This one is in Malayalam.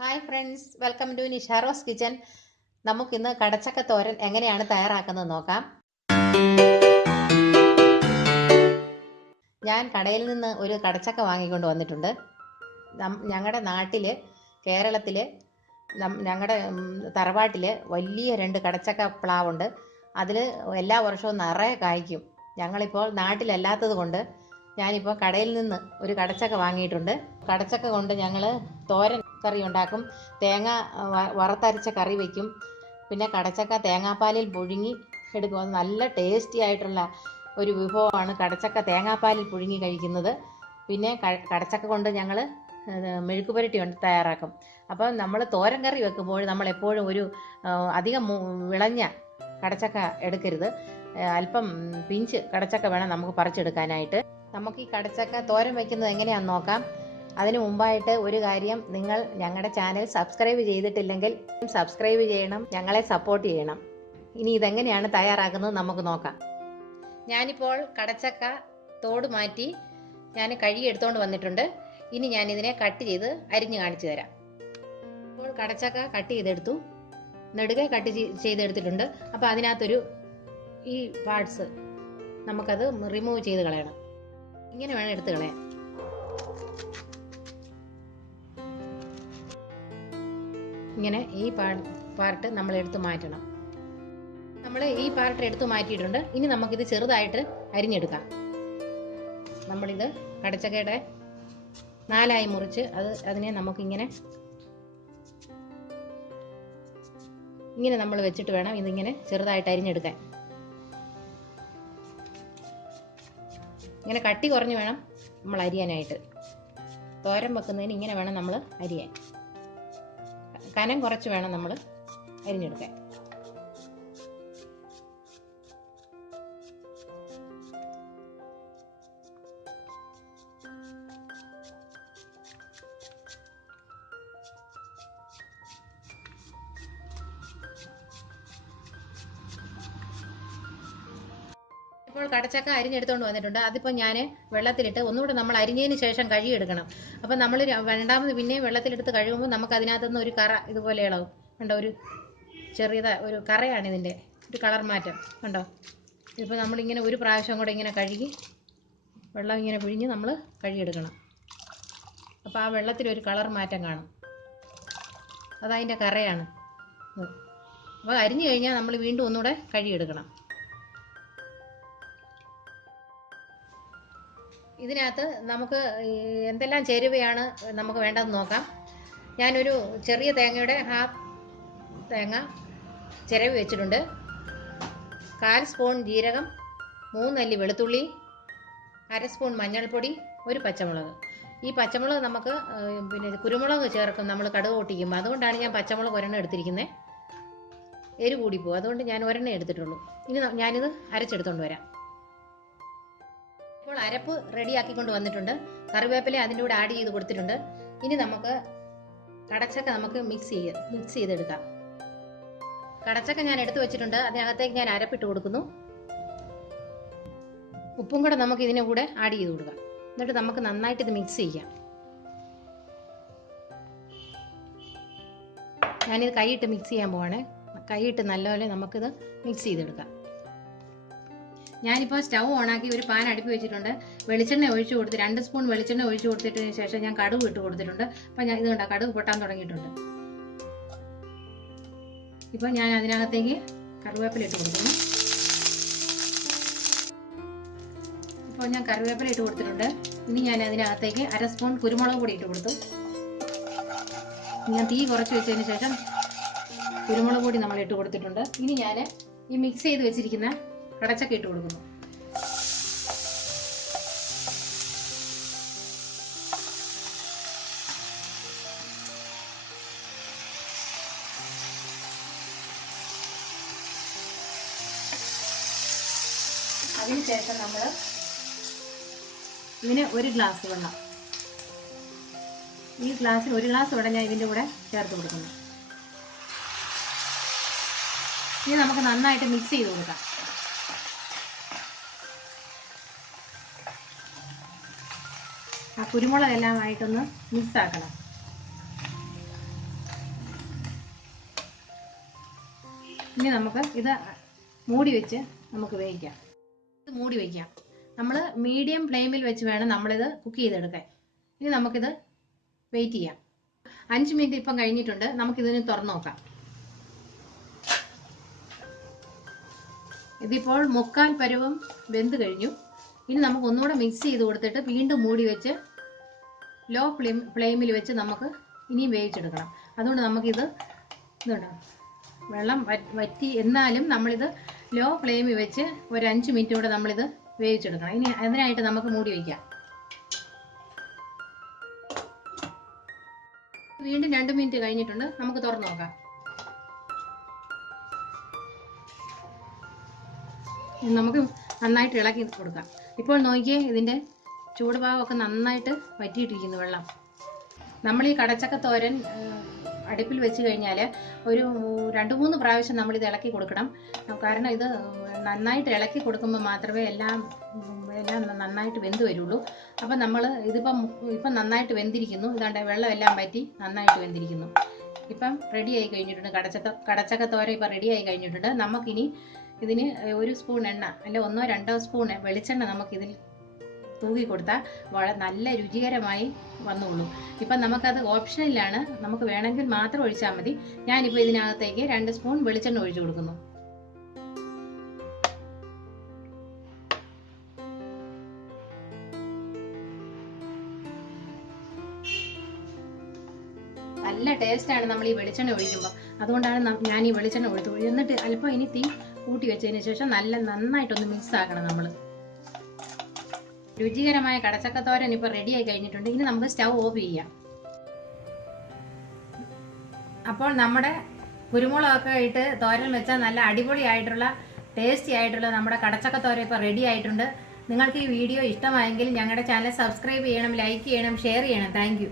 Hi friends, welcome to Nisharose kitchen. നമുക്കിന്ന് കടച്ചക്ക തോരൻ എങ്ങനെയാണ് തയ്യാറാക്കുന്നത് നോക്കാം. ഞാൻ കടയിൽ നിന്ന് ഒരു കടച്ചക്ക വാങ്ങിക്കൊണ്ട് വന്നിട്ടുണ്ട്. ഞങ്ങളുടെ നാട്ടിൽ കേരളത്തിൽ ഞങ്ങളുടെ തറവാട്ടിൽ വലിയ 2 കടച്ചക്ക പ്ലാവുണ്ട്. അതിൽ എല്ലാ വർഷവും നിറയെ കായ്ക്കും. ഞങ്ങളിപ്പോൾ നാട്ടിലല്ലാത്തത് കൊണ്ട് ഞാനിപ്പോൾ കടയിൽ നിന്ന് ഒരു കടച്ചക്ക വാങ്ങിയിട്ടുണ്ട്. കടച്ചക്ക കൊണ്ട് ഞങ്ങൾ തോരൻ കറി ഉണ്ടാക്കും, തേങ്ങ വറുത്തരച്ച കറി വയ്ക്കും, പിന്നെ കടച്ചക്ക തേങ്ങാപ്പാലിൽ പുഴുങ്ങി എടുക്കും. നല്ല ടേസ്റ്റി ആയിട്ടുള്ള ഒരു വിഭവമാണ് കടച്ചക്ക തേങ്ങാപ്പാലിൽ പുഴുങ്ങി കഴിക്കുന്നത്. പിന്നെ കടച്ചക്ക കൊണ്ട് ഞങ്ങൾ മെഴുക്കുപുരട്ടി തയ്യാറാക്കും. അപ്പോൾ നമ്മൾ തോരൻ കറി വെക്കുമ്പോൾ നമ്മൾ എപ്പോഴും ഒരു അധികം വിളഞ്ഞ കടച്ചക്ക എടുക്കരുത്. അല്പം പിഞ്ച് കടച്ചക്ക വേണം നമുക്ക് പറിച്ചെടുക്കാനായിട്ട്. നമുക്ക് ഈ കടച്ചക്ക തോരൻ വയ്ക്കുന്നത് എങ്ങനെയാണെന്ന് നോക്കാം. അതിനു മുമ്പായിട്ട് ഒരു കാര്യം, നിങ്ങൾ ഞങ്ങളുടെ ചാനൽ സബ്സ്ക്രൈബ് ചെയ്തിട്ടില്ലെങ്കിൽ സബ്സ്ക്രൈബ് ചെയ്യണം, ഞങ്ങളെ സപ്പോർട്ട് ചെയ്യണം. ഇനി ഇതെങ്ങനെയാണ് തയ്യാറാക്കുന്നത് നമുക്ക് നോക്കാം. ഞാനിപ്പോൾ കടച്ചക്ക തോട് മാറ്റി ഞാൻ കഴുകി എടുത്തുകൊണ്ട് വന്നിട്ടുണ്ട്. ഇനി ഞാനിതിനെ കട്ട് ചെയ്ത് അരിഞ്ഞ് കാണിച്ചു തരാം. ഇപ്പോൾ കടച്ചക്ക കട്ട് ചെയ്തെടുത്തു, നെടുകെ കട്ട് ചെയ്തെടുത്തിട്ടുണ്ട്. അപ്പോൾ അതിനകത്തൊരു ഈ പാർട്സ് നമുക്കത് റിമൂവ് ചെയ്ത് കളയണം. ഇങ്ങനെ വേണം എടുത്ത് കളയാൻ. ഇങ്ങനെ ഈ പാർട്ട് നമ്മൾ എടുത്ത് മാറ്റണം. നമ്മൾ ഈ പാർട്ട് എടുത്ത് മാറ്റിയിട്ടുണ്ട്. ഇനി നമുക്കിത് ചെറുതായിട്ട് അരിഞ്ഞെടുക്കാം. നമ്മളിത് കടച്ചക്കയുടെ 4ആയി മുറിച്ച് അതിനെ നമുക്കിങ്ങനെ നമ്മൾ വെച്ചിട്ട് വേണം ഇതിങ്ങനെ ചെറുതായിട്ട് അരിഞ്ഞെടുക്കാൻ. ഇങ്ങനെ കട്ടി കുറഞ്ഞ് വേണം നമ്മൾ അരിയാനായിട്ട്. തോരൻ വെക്കുന്നതിന് ഇങ്ങനെ വേണം നമ്മൾ അരിയാൻ. കനം കുറച്ച് വേണം നമ്മൾ അരിഞ്ഞെടുക്കാൻ. ഇപ്പോൾ കടച്ചക്ക അരിഞ്ഞെടുത്തോണ്ട് വന്നിട്ടുണ്ട്. അതിപ്പോൾ ഞാൻ വെള്ളത്തിലിട്ട് ഒന്നുകൂടെ നമ്മൾ അരിഞ്ഞതിന് ശേഷം കഴുകിയെടുക്കണം. അപ്പം നമ്മൾ രണ്ടാമത് പിന്നെയും വെള്ളത്തിലെടുത്ത് കഴുകുമ്പോൾ നമുക്ക് അതിനകത്തുനിന്ന് ഒരു കറ ഇതുപോലെ ഇളവും. കണ്ടോ, ഒരു ചെറിയതായ ഒരു കറയാണ് ഇതിൻ്റെ ഒരു കളർ മാറ്റം. കണ്ടോ, ഇപ്പോൾ നമ്മളിങ്ങനെ ഒരു പ്രാവശ്യം കൂടെ ഇങ്ങനെ കഴുകി വെള്ളം ഇങ്ങനെ പിഴിഞ്ഞ് നമ്മൾ കഴുകിയെടുക്കണം. അപ്പോൾ ആ വെള്ളത്തിലൊരു കളർ മാറ്റം കാണും, അതതിൻ്റെ കറയാണ്. അപ്പോൾ അരിഞ്ഞു കഴിഞ്ഞാൽ നമ്മൾ വീണ്ടും ഒന്നുകൂടെ കഴുകിയെടുക്കണം. ഇതിനകത്ത് നമുക്ക് എന്തെല്ലാം ചേരുവയാണ് നമുക്ക് വേണ്ടതെന്ന് നോക്കാം. ഞാനൊരു ചെറിയ തേങ്ങയുടെ ഹാഫ് തേങ്ങ ചിരവി വെച്ചിട്ടുണ്ട്. 1/4 സ്പൂൺ ജീരകം, 3 അല്ലി വെളുത്തുള്ളി, 1/2 സ്പൂൺ മഞ്ഞൾപ്പൊടി, ഒരു പച്ചമുളക്. ഈ പച്ചമുളക് നമുക്ക് പിന്നെ കുരുമുളക് ചേർക്കും നമ്മൾ കടുക് പൊട്ടിക്കുമ്പോൾ. അതുകൊണ്ടാണ് ഞാൻ പച്ചമുളക് ഒരെണ്ണം എടുത്തിരിക്കുന്നത്. എരിവ് കൂടിപ്പോവും, അതുകൊണ്ട് ഞാൻ ഒരെണ്ണം എടുത്തിട്ടുള്ളൂ. ഇനി ഞാനിത് അരച്ചെടുത്തോണ്ട് വരാം. ഇപ്പോൾ അരപ്പ് റെഡിയാക്കിക്കൊണ്ട് വന്നിട്ടുണ്ട്. കറിവേപ്പില അതിൻ്റെ കൂടെ ആഡ് ചെയ്ത് കൊടുത്തിട്ടുണ്ട്. ഇനി നമുക്ക് കടച്ചക്ക നമുക്ക് മിക്സ് ചെയ്തെടുക്കാം. കടച്ചക്ക ഞാൻ എടുത്തു വെച്ചിട്ടുണ്ട്. അതിനകത്തേക്ക് ഞാൻ അരപ്പിട്ട് കൊടുക്കുന്നു. ഉപ്പും കൂടെ നമുക്ക് ഇതിനെ കൂടെ ആഡ് ചെയ്ത് കൊടുക്കാം. എന്നിട്ട് നമുക്ക് നന്നായിട്ട് ഇത് മിക്സ് ചെയ്യാം. ഞാനിത് കൈയിട്ട് മിക്സ് ചെയ്യാൻ പോവാണ്. കൈയിട്ട് നല്ലപോലെ നമുക്കിത് മിക്സ് ചെയ്തെടുക്കാം. ഞാനിപ്പോൾ സ്റ്റൗ ഓണാക്കി ഒരു പാൻ അടുപ്പി വെച്ചിട്ടുണ്ട്. വെളിച്ചെണ്ണ ഒഴിച്ചു കൊടുത്ത് 2 സ്പൂൺ വെളിച്ചെണ്ണ ഒഴിച്ചു കൊടുത്തിട്ടതിന് ശേഷം ഞാൻ കടുക് ഇട്ട് കൊടുത്തിട്ടുണ്ട്. അപ്പം ഞാൻ ഇത് കണ്ടോ, കടുക് പൊട്ടാൻ തുടങ്ങിയിട്ടുണ്ട്. ഇപ്പോൾ ഞാൻ അതിനകത്തേക്ക് കറിവേപ്പില ഇട്ട് കൊടുക്കുന്നു. ഇപ്പോൾ ഞാൻ കറിവേപ്പില ഇട്ട് കൊടുത്തിട്ടുണ്ട്. ഇനി ഞാൻ അതിനകത്തേക്ക് 1/2 സ്പൂൺ കുരുമുളക് പൊടി ഇട്ട് കൊടുത്തു. ഞാൻ തീ കുറച്ച് വെച്ചതിന് ശേഷം കുരുമുളക് പൊടി നമ്മൾ ഇട്ട് കൊടുത്തിട്ടുണ്ട്. ഇനി ഞാൻ ഈ മിക്സ് ചെയ്ത് വെച്ചിരിക്കുന്ന കടച്ചക്ക ഇട്ട് കൊടുക്കുന്നു. അതിനുശേഷം നമ്മൾ ഇതിന് 1 ഗ്ലാസ് വെള്ളം, ഈ ഗ്ലാസ്സിൽ 1 ഗ്ലാസ് വെള്ളം ഞാൻ ഇതിൻ്റെ കൂടെ ചേർത്ത് കൊടുക്കുന്നു. ഇനി നമുക്ക് നന്നായിട്ട് മിക്സ് ചെയ്ത് കൊടുക്കാം. ആ കുരുമുളകെല്ലാം ആയിട്ടൊന്ന് മിക്സ് ആക്കണം. ഇനി നമുക്ക് ഇത് മൂടി വെച്ച് നമുക്ക് വേവിക്കാം. ഇത് മൂടി വയ്ക്കാം. നമ്മൾ മീഡിയം ഫ്ലെയിമിൽ വെച്ച് വേണം നമ്മളിത് കുക്ക് ചെയ്തെടുക്കാൻ. ഇനി നമുക്കിത് വെയിറ്റ് ചെയ്യാം. 5 മിനിറ്റ് ഇപ്പം കഴിഞ്ഞിട്ടുണ്ട്. നമുക്കിതിന് തുറന്നു നോക്കാം. ഇതിപ്പോൾ 3/4 പരുവം വെന്ത് കഴിഞ്ഞു. ഇനി നമുക്ക് ഒന്നുകൂടെ മിക്സ് ചെയ്ത് കൊടുത്തിട്ട് വീണ്ടും മൂടി വെച്ച് ലോ ഫ്ലെയിമിൽ വെച്ച് നമുക്ക് ഇനിയും വേവിച്ചെടുക്കണം. അതുകൊണ്ട് നമുക്കിത് ഇതുണ്ട് വെള്ളം വറ്റി എന്നാലും നമ്മളിത് ലോ ഫ്ലെയിമിൽ വെച്ച് ഒരു 5 മിനിറ്റ് കൂടെ നമ്മളിത് വേവിച്ചെടുക്കണം. ഇനി അതിനായിട്ട് നമുക്ക് മൂടി വയ്ക്കാം. വീണ്ടും 2 മിനിറ്റ് കഴിഞ്ഞിട്ടുണ്ട്. നമുക്ക് തുറന്നു നോക്കാം. നമുക്ക് നന്നായിട്ട് ഇളക്കി കൊടുക്കാം. ഇപ്പോൾ നോക്കിയേ, ഇതിൻ്റെ ചൂടുഭാഗമൊക്കെ നന്നായിട്ട് വറ്റിയിട്ടിരിക്കുന്നു വെള്ളം. നമ്മൾ ഈ കടച്ചക്ക തോരൻ അടുപ്പിൽ വെച്ച് കഴിഞ്ഞാൽ ഒരു 2-3 പ്രാവശ്യം നമ്മളിത് ഇളക്കി കൊടുക്കണം. കാരണം ഇത് നന്നായിട്ട് ഇളക്കി കൊടുക്കുമ്പോൾ മാത്രമേ എല്ലാം നന്നായിട്ട് വെന്ത് വരുള്ളൂ. അപ്പം നമ്മൾ ഇപ്പം നന്നായിട്ട് വെന്തിരിക്കുന്നു. ഇതാണ്ട് വെള്ളം എല്ലാം വറ്റി നന്നായിട്ട് വെന്തിരിക്കുന്നു. ഇപ്പം റെഡി ആയി കഴിഞ്ഞിട്ടുണ്ട്. കടച്ചക്ക തോരൻ ഇപ്പം റെഡി ആയി കഴിഞ്ഞിട്ടുണ്ട്. നമുക്കിനി ഇതിന് 1 സ്പൂൺ എണ്ണ അല്ലെ 1-2 സ്പൂൺ വെളിച്ചെണ്ണ നമുക്കിതിൽ തൂക്കി കൊടുത്താൽ നല്ല രുചികരമായി വന്നോളൂ. ഇപ്പം നമുക്കത് ഓപ്ഷനിലാണ്. നമുക്ക് വേണമെങ്കിൽ മാത്രം ഒഴിച്ചാൽ മതി. ഞാനിപ്പോൾ ഇതിനകത്തേക്ക് 2 സ്പൂൺ വെളിച്ചെണ്ണ ഒഴിച്ചു കൊടുക്കുന്നു. നല്ല ടേസ്റ്റാണ് നമ്മൾ ഈ വെളിച്ചെണ്ണ ഒഴിക്കുമ്പോൾ. അതുകൊണ്ടാണ് ഞാൻ ഈ വെളിച്ചെണ്ണ ഒഴിച്ചു. എന്നിട്ട് അല്പം ഇനി തീ കൂട്ടി വെച്ചതിന് ശേഷം നന്നായിട്ടൊന്ന് മിക്സ് ആക്കണം നമ്മൾ. രുചികരമായ കടച്ചക്ക തോരൻ ഇപ്പോൾ റെഡി ആയി കഴിഞ്ഞിട്ടുണ്ട്. ഇനി നമുക്ക് സ്റ്റൗ ഓഫ് ചെയ്യാം. അപ്പോൾ നമ്മുടെ കുരുമുളകൊക്കെ ഇട്ട് തോരൻ വെച്ചാൽ നല്ല അടിപൊളിയായിട്ടുള്ള ടേസ്റ്റി ആയിട്ടുള്ള നമ്മുടെ കടച്ചക്ക തോരൻ ഇപ്പോൾ റെഡി ആയിട്ടുണ്ട്. നിങ്ങൾക്ക് ഈ വീഡിയോ ഇഷ്ടമായെങ്കിൽ ഞങ്ങളുടെ ചാനൽ സബ്സ്ക്രൈബ് ചെയ്യണം, ലൈക്ക് ചെയ്യണം, ഷെയർ ചെയ്യണം. താങ്ക്